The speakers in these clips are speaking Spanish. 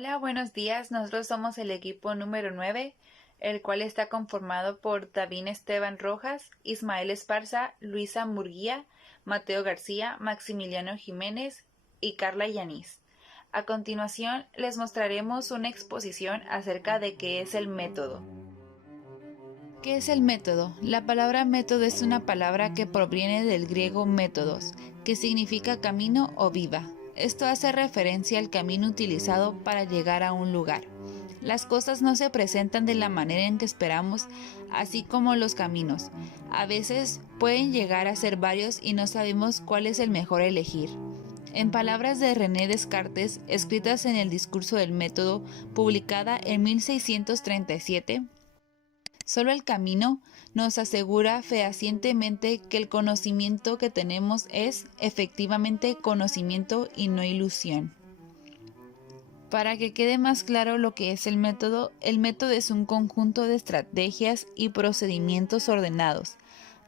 Hola, buenos días. Nosotros somos el equipo número 9, el cual está conformado por David Esteban Rojas, Ismael Esparza, Luisa Murguía, Mateo García, Maximiliano Jiménez y Carla Yanis. A continuación, les mostraremos una exposición acerca de qué es el método. ¿Qué es el método? La palabra método es una palabra que proviene del griego métodos, que significa camino o viva. Esto hace referencia al camino utilizado para llegar a un lugar. Las cosas no se presentan de la manera en que esperamos, así como los caminos. A veces pueden llegar a ser varios y no sabemos cuál es el mejor a elegir. En palabras de René Descartes, escritas en el Discurso del Método, publicada en 1637, solo el camino nos asegura fehacientemente que el conocimiento que tenemos es efectivamente conocimiento y no ilusión. Para que quede más claro lo que es el método es un conjunto de estrategias y procedimientos ordenados,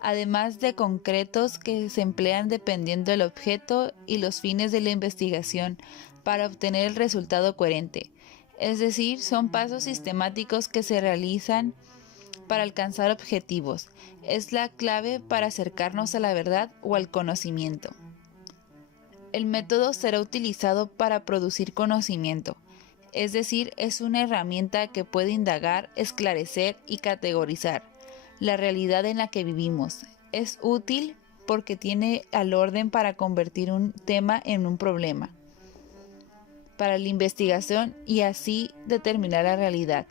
además de concretos que se emplean dependiendo del objeto y los fines de la investigación para obtener el resultado coherente. Es decir, son pasos sistemáticos que se realizan para alcanzar objetivos. Es la clave para acercarnos a la verdad o al conocimiento. El método será utilizado para producir conocimiento, es decir, es una herramienta que puede indagar, esclarecer y categorizar la realidad en la que vivimos. Es útil porque tiene al orden para convertir un tema en un problema, para la investigación y así determinar la realidad.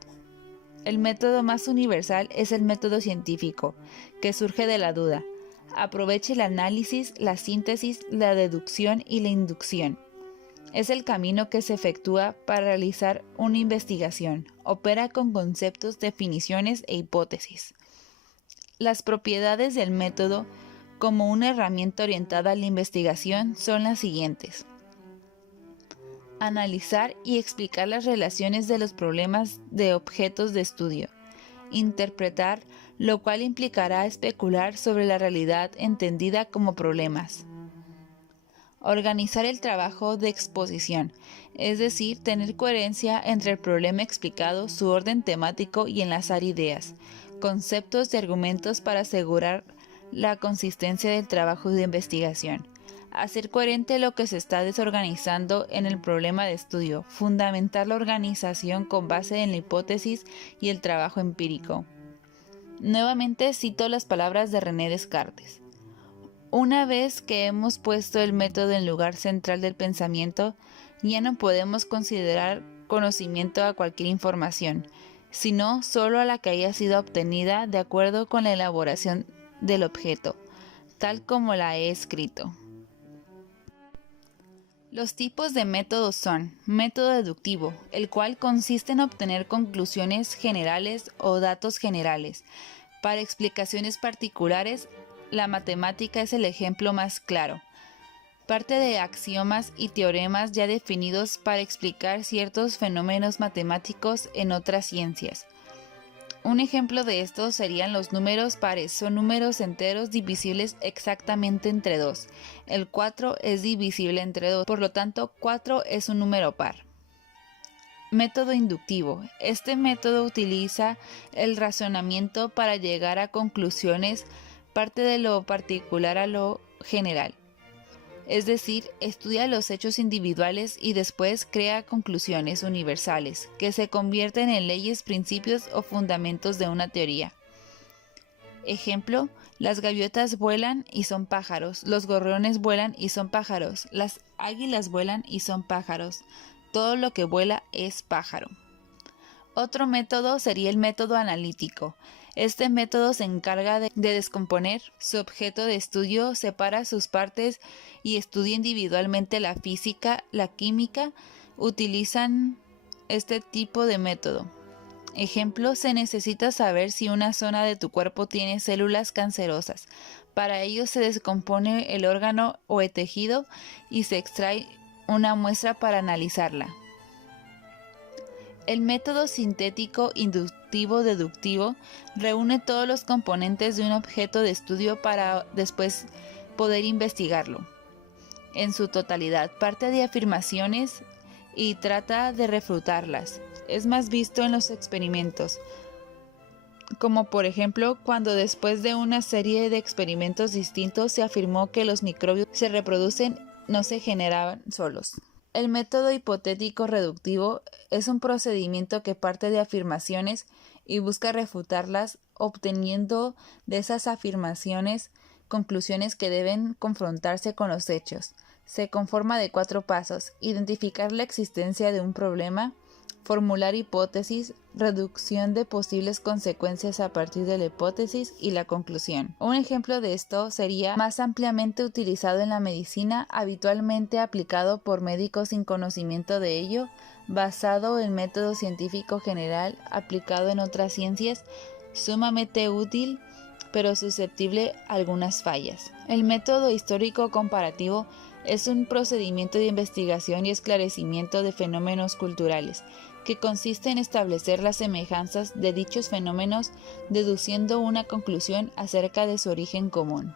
El método más universal es el método científico, que surge de la duda. Aprovecha el análisis, la síntesis, la deducción y la inducción. Es el camino que se efectúa para realizar una investigación. Opera con conceptos, definiciones e hipótesis. Las propiedades del método como una herramienta orientada a la investigación son las siguientes: analizar y explicar las relaciones de los problemas de objetos de estudio, interpretar, lo cual implicará especular sobre la realidad entendida como problemas. Organizar el trabajo de exposición, es decir, tener coherencia entre el problema explicado, su orden temático y enlazar ideas, conceptos y argumentos para asegurar la consistencia del trabajo de investigación. Hacer coherente lo que se está desorganizando en el problema de estudio, fundamentar la organización con base en la hipótesis y el trabajo empírico. Nuevamente cito las palabras de René Descartes. Una vez que hemos puesto el método en lugar central del pensamiento, ya no podemos considerar conocimiento a cualquier información, sino solo a la que haya sido obtenida de acuerdo con la elaboración del objeto, tal como la he escrito. Los tipos de métodos son: método deductivo, el cual consiste en obtener conclusiones generales o datos generales. Para explicaciones particulares, la matemática es el ejemplo más claro. Parte de axiomas y teoremas ya definidos para explicar ciertos fenómenos matemáticos en otras ciencias. Un ejemplo de esto serían los números pares, son números enteros divisibles exactamente entre 2. El 4 es divisible entre 2, por lo tanto 4 es un número par. Método inductivo. Este método utiliza el razonamiento para llegar a conclusiones, parte de lo particular a lo general. Es decir, estudia los hechos individuales y después crea conclusiones universales, que se convierten en leyes, principios o fundamentos de una teoría. Ejemplo, las gaviotas vuelan y son pájaros, los gorriones vuelan y son pájaros, las águilas vuelan y son pájaros, todo lo que vuela es pájaro. Otro método sería el método analítico. Este método se encarga de descomponer su objeto de estudio, separa sus partes y estudia individualmente la física, la química. Utilizan este tipo de método. Ejemplo, se necesita saber si una zona de tu cuerpo tiene células cancerosas. Para ello se descompone el órgano o el tejido y se extrae una muestra para analizarla. El método sintético inductivo-deductivo reúne todos los componentes de un objeto de estudio para después poder investigarlo en su totalidad. Parte de afirmaciones y trata de refutarlas. Es más visto en los experimentos, como por ejemplo cuando después de una serie de experimentos distintos se afirmó que los microbios se reproducen, no se generaban solos. El método hipotético reductivo es un procedimiento que parte de afirmaciones y busca refutarlas, obteniendo de esas afirmaciones conclusiones que deben confrontarse con los hechos. Se conforma de 4 pasos: identificar la existencia de un problema, formular hipótesis, reducción de posibles consecuencias a partir de la hipótesis y la conclusión. Un ejemplo de esto sería más ampliamente utilizado en la medicina, habitualmente aplicado por médicos sin conocimiento de ello, basado en método científico general aplicado en otras ciencias, sumamente útil pero susceptible a algunas fallas. El método histórico comparativo es un procedimiento de investigación y esclarecimiento de fenómenos culturales, que consiste en establecer las semejanzas de dichos fenómenos deduciendo una conclusión acerca de su origen común.